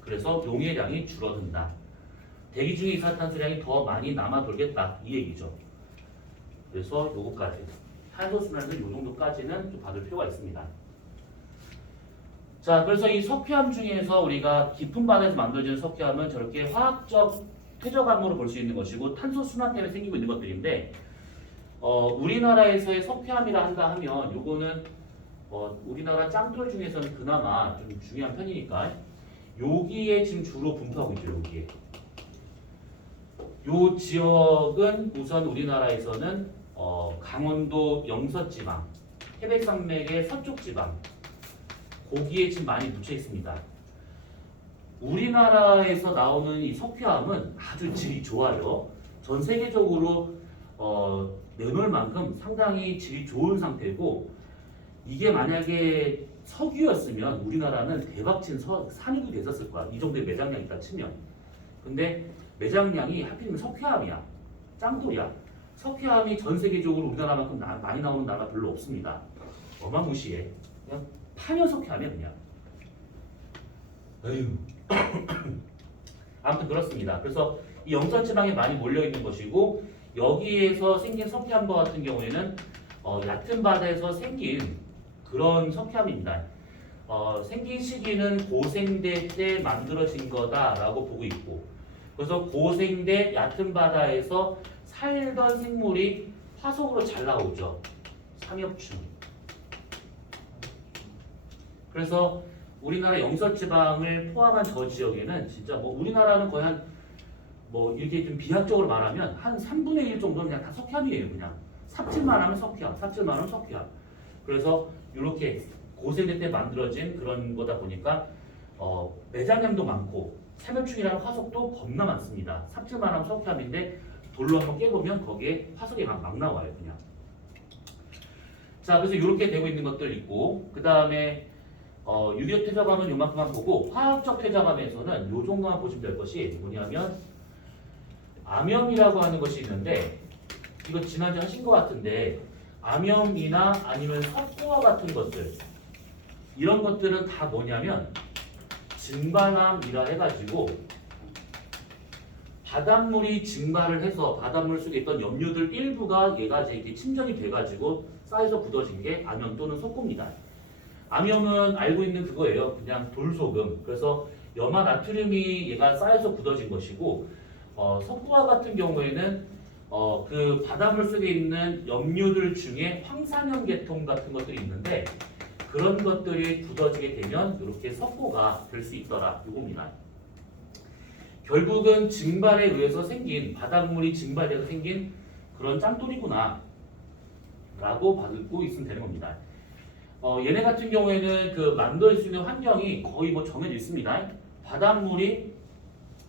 그래서 용해량이 줄어든다. 대기 중에 이산탄소량이 더 많이 남아 돌겠다 이 얘기죠. 그래서 요거까지 탄소순환은 요 정도까지는 좀 받을 필요가 있습니다. 자, 그래서 이 석회암 중에서 우리가 깊은 바다에서 만들어지는 석회암은 저렇게 화학적 퇴적암으로 볼 수 있는 것이고 탄소순환 때문에 생기고 있는 것들인데 우리나라에서의 석회암이라 한다 하면 요거는 우리나라 짱돌 중에서는 그나마 좀 중요한 편이니까 여기에 지금 주로 분포하고 있죠. 여기에 요 지역은 우선 우리나라에서는 강원도 영서지방, 태백산맥의 서쪽 지방 거기에 지금 많이 묻혀 있습니다. 우리나라에서 나오는 이 석회암은 아주 질이 좋아요. 전 세계적으로 내놓을 만큼 상당히 질이 좋은 상태고 이게 만약에 석유였으면 우리나라는 대박친 산유도 됐었을 거야. 이 정도의 매장량이 있다 치면. 근데 매장량이 하필이면 석회암이야. 짱돌이야. 석회암이 전 세계적으로 우리나라만큼 많이 나오는 나라 별로 없습니다. 어마무시해. 그냥 파녀 석회암이야 그냥. 에휴. 아무튼 그렇습니다. 그래서 이 영서지방에 많이 몰려 있는 것이고 여기에서 생긴 석회암과 같은 경우에는 얕은 바다에서 생긴 그런 석회암입니다. 생긴 시기는 고생대 때 만들어진 거다라고 보고 있고 그래서 고생대 얕은 바다에서 살던 생물이 화석으로 잘 나오죠. 삼엽충. 그래서 우리나라 영서지방을 포함한 저 지역에는 진짜 뭐 우리나라는 거의 이렇게 좀 비약적으로 말하면 한 3분의 1 정도는 그냥 다 석회암이에요. 그냥 삽질만 하면 석회암, 삽질만 하면 석회암. 그래서 이렇게 고생대 때 만들어진 그런 거다 보니까 매장량도 많고 삼엽충이라는 화석도 겁나 많습니다. 삽질만 하면 석회암인데 돌로 한번 깨보면 거기에 화석이 막 나와요. 그냥. 자, 그래서 이렇게 되고 있는 것들 있고 그 다음에 유기적 퇴적암은 요만큼만 보고 화학적 퇴적암에서는 요 정도만 보시면 될 것이 뭐냐면 암염이라고 하는 것이 있는데 이거 지난주에 하신 것 같은데 암염이나 아니면 석고와 같은 것들 이런 것들은 다 뭐냐면 증발암이라 해가지고 바닷물이 증발을 해서 바닷물 속에 있던 염료들 일부가 얘가 이제 침전이 돼가지고 쌓여서 굳어진 게 암염 또는 석고입니다. 암염은 알고 있는 그거예요. 그냥 돌소금. 그래서 염화 나트륨이 얘가 쌓여서 굳어진 것이고 석고와 같은 경우에는 그 바닷물 속에 있는 염료들 중에 황산염 계통 같은 것들이 있는데 그런 것들이 굳어지게 되면 이렇게 석고가 될 수 있더라. 이겁니다. 결국은 증발에 의해서 생긴 바닷물이 증발돼서 생긴 그런 짱돌이구나 라고 받고 있으면 되는 겁니다. 얘네 같은 경우에는 그 만들 수 있는 환경이 거의 뭐 정해져 있습니다. 바닷물이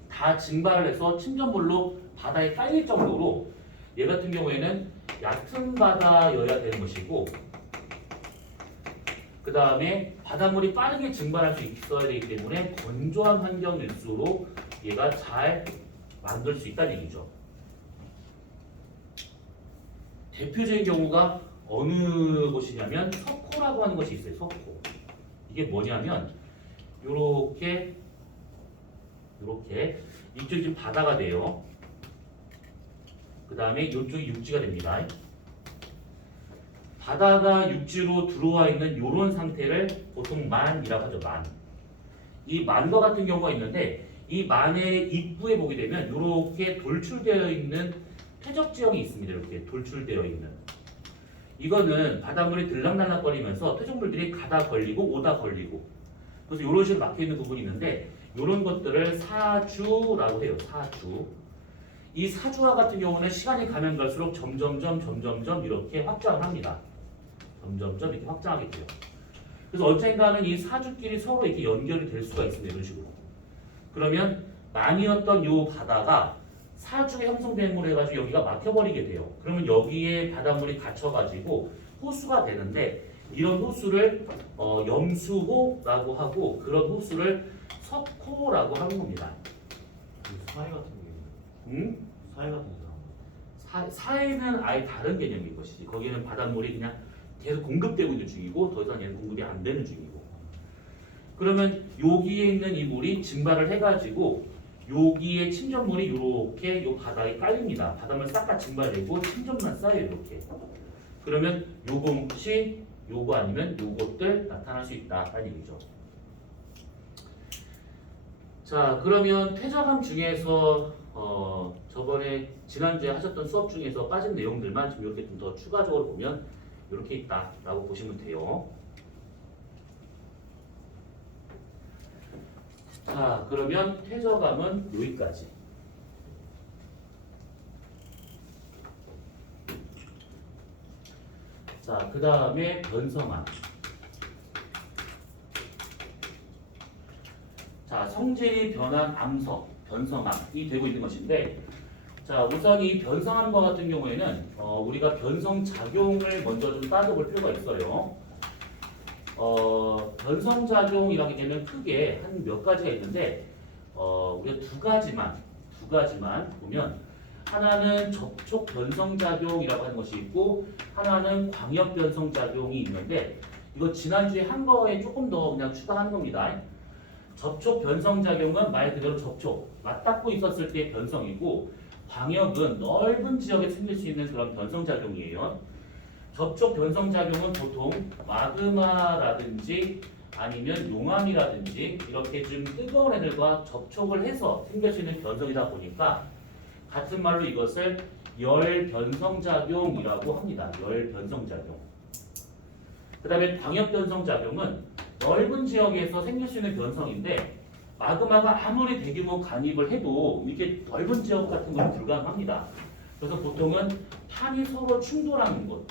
다 증발을 해서 침전물로 바다에 깔릴 정도로 얘 같은 경우에는 얕은 바다여야 되는 것이고 그 다음에 바닷물이 빠르게 증발할 수 있어야 되기 때문에 건조한 환경일수록 얘가 잘 만들 수 있다는 얘기죠. 대표적인 경우가 어느 곳이냐면 석호라고 하는 것이 있어요. 석호. 이게 뭐냐면 요렇게 이쪽이 지금 바다가 돼요. 그 다음에 이쪽이 육지가 됩니다. 바다가 육지로 들어와 있는 이런 상태를 보통 만이라고 하죠. 만. 이 만과 같은 경우가 있는데 이 만의 입구에 보게 되면 이렇게 돌출되어 있는 퇴적 지형이 있습니다. 이렇게 돌출되어 있는. 이거는 바닷물이 들락날락거리면서 퇴적물들이 가다 걸리고 오다 걸리고 그래서 이런 식으로 막혀있는 부분이 있는데 이런 것들을 사주라고 해요. 사주. 이 사주와 같은 경우는 시간이 가면 갈수록 점점점 이렇게 확장을 합니다. 점점점 이렇게 확장하게 돼요. 그래서 언젠가는 이 사주끼리 서로 이렇게 연결이 될 수가 있습니다. 이런 식으로. 그러면 만이었던 이 바다가 사주에 형성된 물로 해가지고 여기가 막혀버리게 돼요. 그러면 여기에 바닷물이 갇혀가지고 호수가 되는데 이런 호수를 염수호라고 하고 그런 호수를 석호라고 하는 겁니다. 사회 같은 게 사회 같은 거. 사해는 아예 다른 개념인 것이지. 거기는 바닷물이 그냥 계속 공급되고 있는 중이고 더 이상 얘는 공급이 안 되는 중이고. 그러면 여기에 있는 이 물이 증발을 해가지고 여기에 침전물이 이렇게 요 바닥에 깔립니다. 바닥을 싹 다 증발되고 침전만 쌓여요. 이렇게. 그러면 요것이 요거 아니면 요것들 나타날 수 있다라는 얘기죠. 자, 그러면 퇴적함 중에서 저번에 지난주에 하셨던 수업 중에서 빠진 내용들만 좀 이렇게 좀 더 추가적으로 보면 이렇게 있다라고 보시면 돼요. 자, 그러면 퇴적함은 여기까지. 자, 그 다음에 변성함. 자, 성질이 변한 암석, 변성함이 되고 있는 것인데, 자, 우선 이 변성함과 같은 경우에는 우리가 변성작용을 먼저 좀 따져볼 필요가 있어요. 변성작용이라게 되면 크게 한 몇 가지가 있는데, 우리가 두 가지만 보면, 하나는 접촉 변성작용이라고 하는 것이 있고, 하나는 광역 변성작용이 있는데, 이거 지난주에 한 거에 조금 더 그냥 추가하는 겁니다. 접촉 변성작용은 말 그대로 접촉, 맞닿고 있었을 때의 변성이고, 광역은 넓은 지역에 생길 수 있는 그런 변성작용이에요. 접촉 변성작용은 보통 마그마라든지 아니면 용암이라든지 이렇게 좀 뜨거운 애들과 접촉을 해서 생길 수 있는 변성이다 보니까 같은 말로 이것을 열 변성작용이라고 합니다. 열 변성작용. 그 다음에 광역 변성작용은 넓은 지역에서 생길 수 있는 변성인데 마그마가 아무리 대규모 간입을 해도 이게 넓은 지역 같은 건 불가능합니다. 그래서 보통은 판이 서로 충돌하는 곳,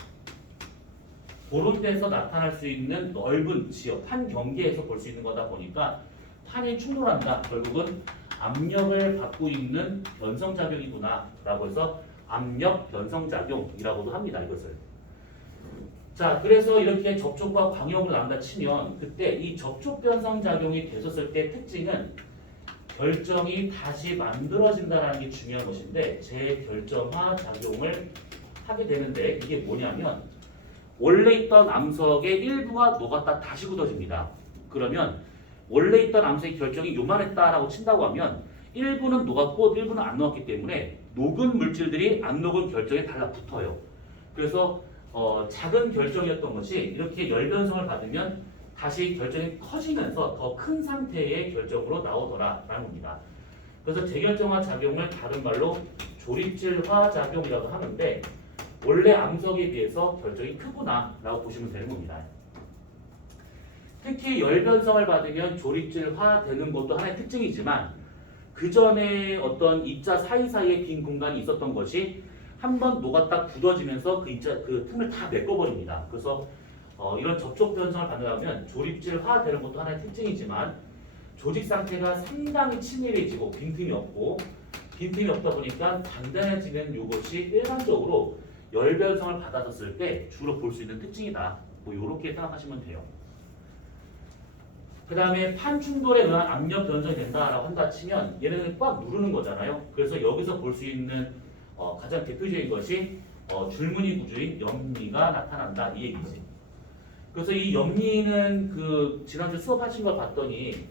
그런 데서 나타날 수 있는 넓은 지역, 판 경계에서 볼 수 있는 거다 보니까 판이 충돌한다. 결국은 압력을 받고 있는 변성작용이구나 라고 해서 압력 변성작용이라고도 합니다. 이것을. 자, 그래서 이렇게 접촉과 광역을 나눈다 치면 그때 이 접촉 변성작용이 됐었을 때 특징은 결정이 다시 만들어진다는 게 중요한 것인데 재결정화 작용을 하게 되는데 이게 뭐냐면 원래 있던 암석의 일부가 녹았다 다시 굳어집니다. 그러면 원래 있던 암석의 결정이 요만했다라고 친다고 하면 일부는 녹았고 일부는 안 녹았기 때문에 녹은 물질들이 안 녹은 결정에 달라붙어요. 그래서 작은 결정이었던 것이 이렇게 열변성을 받으면 다시 결정이 커지면서 더 큰 상태의 결정으로 나오더라라는 겁니다. 그래서 재결정화 작용을 다른 말로 조립질화 작용이라고 하는데 원래 암석에 비해서 결정이 크구나라고 보시면 되는 겁니다. 특히 열변성을 받으면 조립질화 되는 것도 하나의 특징이지만 그 전에 어떤 입자 사이사이에 빈 공간이 있었던 것이 한번 녹았다 굳어지면서 그 틈을 다 메꿔버립니다. 그래서 이런 접촉 변성을 받으려면 조립질화 되는 것도 하나의 특징이지만 조직 상태가 상당히 치밀해지고 빈틈이 없고 빈틈이 없다 보니까 단단해지는 이것이 일반적으로 열변성을 받았을 때 주로 볼 수 있는 특징이다. 뭐 이렇게 생각하시면 돼요. 그 다음에 판 충돌에 의한 압력 변성이 된다라고 한다 치면 얘네들은 꽉 누르는 거잖아요. 그래서 여기서 볼 수 있는 가장 대표적인 것이 줄무늬 구조인 염리가 나타난다 이 얘기지. 그래서 이 염리는 그 지난주 수업하신 걸 봤더니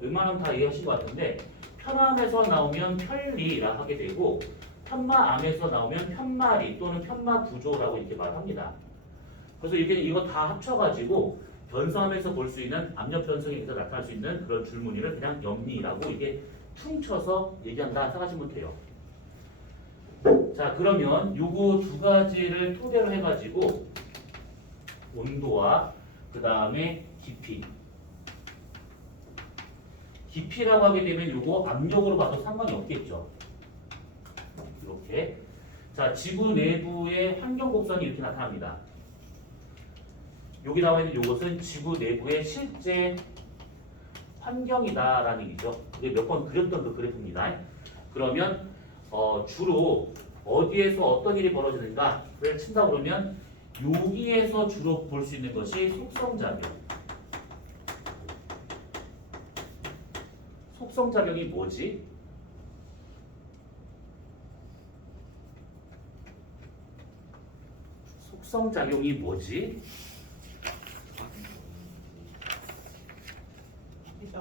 웬만하면 다 이해하신 것 같은데 편암에서 나오면 편리라 하게 되고 편마암에서 나오면 편마리 또는 편마부조라고 이렇게 말합니다. 그래서 이거 다 합쳐가지고 변성함에서 볼 수 있는 압력 변성에 의해서 나타날 수 있는 그런 줄무늬를 그냥 염리라고 이게 퉁쳐서 얘기한다 생각하시면 돼요. 자, 그러면 요거 두 가지를 토대로 해가지고 온도와 그 다음에 깊이라고 하게 되면 요거 압력으로 봐도 상관이 없겠죠. 이렇게. 자, 지구 내부의 환경 곡선이 이렇게 나타납니다. 여기 나와 있는 요것은 지구 내부의 실제 환경이다라는 얘기죠. 이게 몇 번 그렸던 그 그래프입니다. 그러면 주로 어디에서 어떤 일이 벌어지는가를 친다 그러면 여기에서 주로 볼 수 있는 것이 속성작용. 속성작용이 뭐지? 속성작용이 뭐지?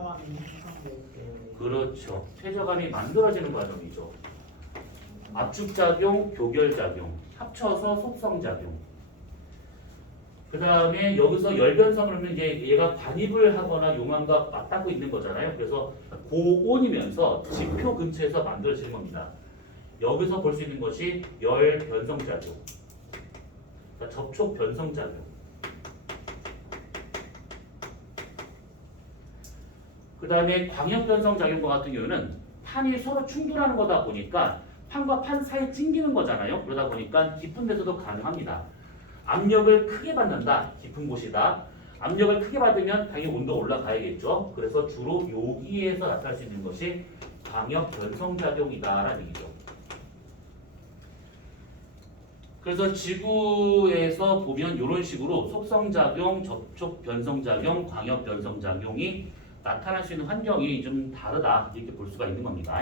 최저감이 형성될 때 그렇죠. 최저감이 만들어지는 과정이죠. 압축작용, 교결작용, 합쳐서 속성작용. 그 다음에 여기서 열변성을 하면 얘가 관입을 하거나 용암과 맞닿고 있는 거잖아요. 그래서 고온이면서 지표 근처에서 만들어지는 겁니다. 여기서 볼 수 있는 것이 열변성작용, 그러니까 접촉변성작용. 그 다음에 광역변성작용과 같은 경우는 판이 서로 충돌하는 거다 보니까 판과 판 사이에 찡기는 거잖아요. 그러다 보니까 깊은 데서도 가능합니다. 압력을 크게 받는다. 깊은 곳이다. 압력을 크게 받으면 당연히 온도가 올라가야겠죠. 그래서 주로 여기에서 나타날 수 있는 것이 광역 변성작용이다라는 얘기죠. 그래서 지구에서 보면 이런 식으로 속성작용, 접촉 변성작용, 광역 변성작용이 나타날 수 있는 환경이 좀 다르다 이렇게 볼 수가 있는 겁니다.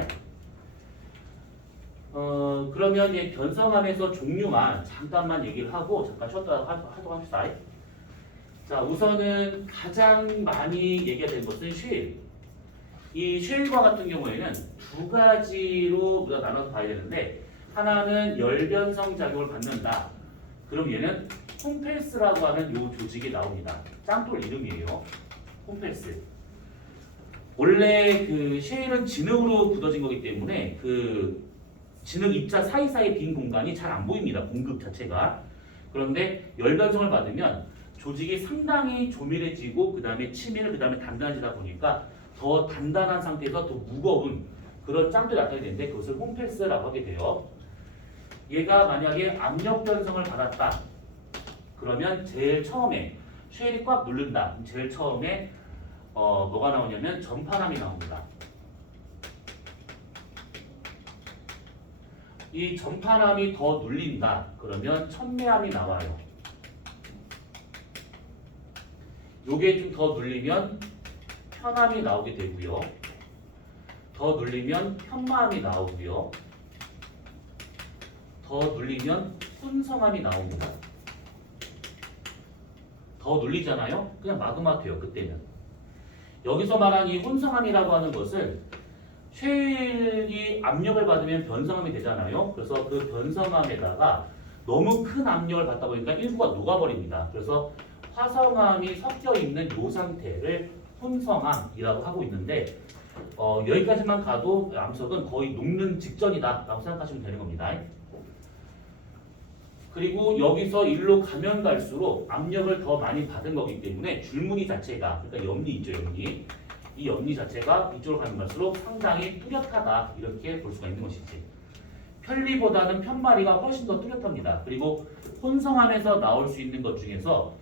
그러면 이 변성함에서 종류만 잠깐만 얘기를 하고 잠깐 쉬었다 하도록 합시다. 자, 우선은 가장 많이 얘기가 되는 것은 쉐일. 이 쉐일과 같은 경우에는 두 가지로 우리가 나눠서 봐야 되는데, 하나는 열변성 작용을 받는다. 그럼 얘는 홈펠스라고 하는 이 조직이 나옵니다. 짱돌 이름이에요. 홈펠스. 원래 그 쉐일은 진흙으로 굳어진 거기 때문에 그 진흙 입자 사이사이 빈 공간이 잘 안 보입니다. 공급 자체가. 그런데 열변성을 받으면 조직이 상당히 조밀해지고 그 다음에 치밀, 그 다음에 단단해지다 보니까 더 단단한 상태에서 더 무거운 그런 짱돌이 나타나게 되는데 그것을 홈펠스라고 하게 돼요. 얘가 만약에 압력 변성을 받았다. 그러면 제일 처음에 쉐일이 꽉 누른다. 제일 처음에 뭐가 나오냐면 전파람이 나옵니다. 이 전파람이 더 눌린다. 그러면 천매암이 나와요. 요게 좀 더 눌리면 편암이 나오게 되고요. 더 눌리면 편마암이 나오고요. 더 눌리면 혼성암이 나옵니다. 더 눌리잖아요? 그냥 마그마 돼요. 그때는. 여기서 말한 이 혼성암이라고 하는 것은 쉐일이 압력을 받으면 변성암이 되잖아요. 그래서 그 변성암에다가 너무 큰 압력을 받다 보니까 일부가 녹아버립니다. 그래서 화성암이 섞여 있는 이 상태를 혼성암이라고 하고 있는데 여기까지만 가도 암석은 거의 녹는 직전이다라고 생각하시면 되는 겁니다. 그리고 여기서 일로 가면 갈수록 압력을 더 많이 받은 거기 때문에 줄무늬 자체가, 그러니까 염리 있죠, 염리. 이 염리 자체가 이쪽으로 가면 갈수록 상당히 뚜렷하다 이렇게 볼 수가 있는 것이지. 편리보다는 편마리가 훨씬 더 뚜렷합니다. 그리고 혼성암에서 나올 수 있는 것 중에서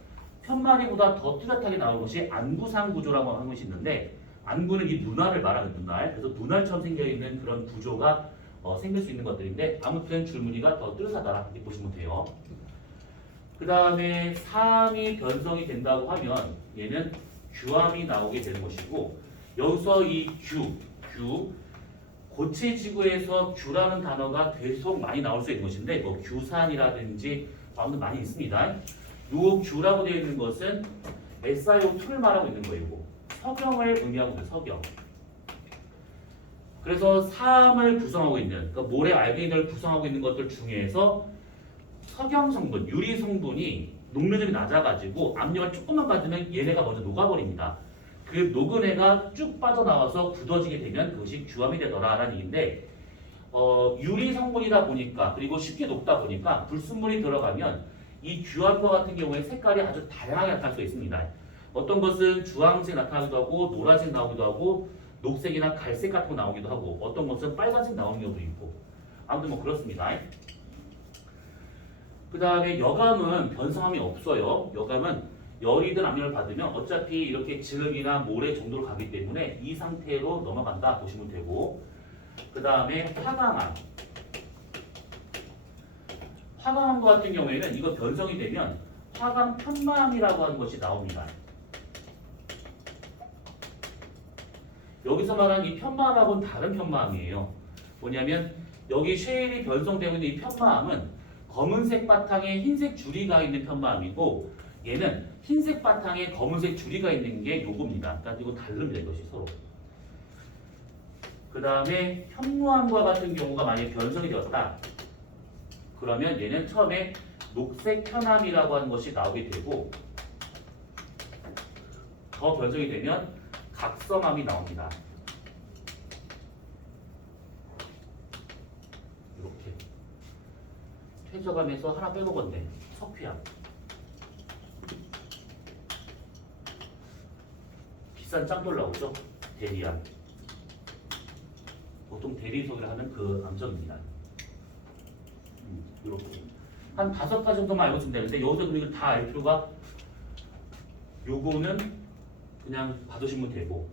편마리보다 더 뚜렷하게 나오는 것이 안구상 구조라고 하는 것이 있는데, 안구는 이 눈알을 말하는 눈알, 그래서 눈알처럼 생겨있는 그런 구조가 생길 수 있는 것들인데 아무튼 줄무늬가 더 뚜렷하다 이렇게 보시면 돼요. 그 다음에 삼이 변성이 된다고 하면 얘는 규암이 나오게 되는 것이고, 여기서 이 규 고체지구에서 규라는 단어가 계속 많이 나올 수 있는 것인데 뭐 규산이라든지 아무튼 많이 있습니다. 요 규라고 되어 있는 것은 SiO2를 말하고 있는 거이고 석영을 의미하고 있는 석영. 그래서 삼을 구성하고 있는, 그러니까 모래 알갱이를 구성하고 있는 것들 중에서 석영 성분, 유리 성분이 녹는점이 낮아가지고 압력을 조금만 받으면 얘네가 먼저 녹아버립니다. 그 녹은 애가 쭉 빠져나와서 굳어지게 되면 그것이 규암이 되더라라는 얘기인데, 유리 성분이다 보니까 그리고 쉽게 녹다 보니까 불순물이 들어가면 이 규암과 같은 경우에 색깔이 아주 다양하게 나타날 수 있습니다. 어떤 것은 주황색 나타나기도 하고 노란색 나오기도 하고 녹색이나 갈색 같은 거 나오기도 하고 어떤 것은 빨간색 나오는 경우도 있고 아무튼 뭐 그렇습니다. 그 다음에 여감은 변성함이 없어요. 여감은 열이든 압력을 받으면 어차피 이렇게 진흙이나 모래 정도로 가기 때문에 이 상태로 넘어간다 보시면 되고, 그 다음에 화강암. 화강암 같은 경우에는 이거 변성이 되면 화강 편마암이라고 하는 것이 나옵니다. 여기서 말하는 이 편마암하고는 다른 편마암이에요. 뭐냐면 여기 쉐일이 변성되고 있는 이 편마암은 검은색 바탕에 흰색 줄이 가 있는 편마암이고, 얘는 흰색 바탕에 검은색 줄이가 있는 게 요겁니다. 그러니까 이거 다릅니다. 이것이 서로. 그 다음에 현무암과 같은 경우가 만약에 변성이 되었다. 그러면 얘는 처음에 녹색 현암이라고 하는 것이 나오게 되고 더 변성이 되면 각성암이 나옵니다. 이렇게 퇴적암에서 하나 빼먹었네. 석회암. 비싼 짱돌 나오죠? 대리암. 보통 대리석이라 하는 그 암석입니다. 이렇게 한 5가지 정도만 알고 있으면 되는데 여기서 그걸 다 알 필요가 요거는 그냥 봐두시면 되고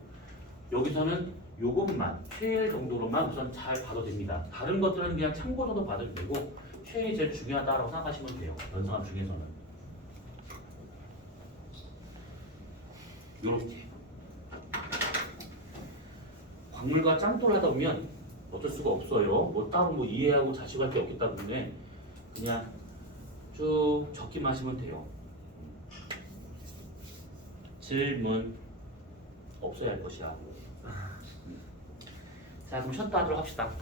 여기서는 요것만 최일 정도로만 우선 잘 봐도 됩니다. 다른 것들은 그냥 참고 정도 봐도 되고 최일이 제일 중요하다고 생각하시면 돼요. 변성암 중에서는 요렇게 광물과 짱돌 하다 보면 어쩔 수가 없어요. 뭐 따로 뭐 이해하고 자식할 게 없기 때문에 그냥 쭉 적기만 하시면 돼요. 질문 없어야 할 것이야. 자, 그럼 쉬었다 하도록 합시다.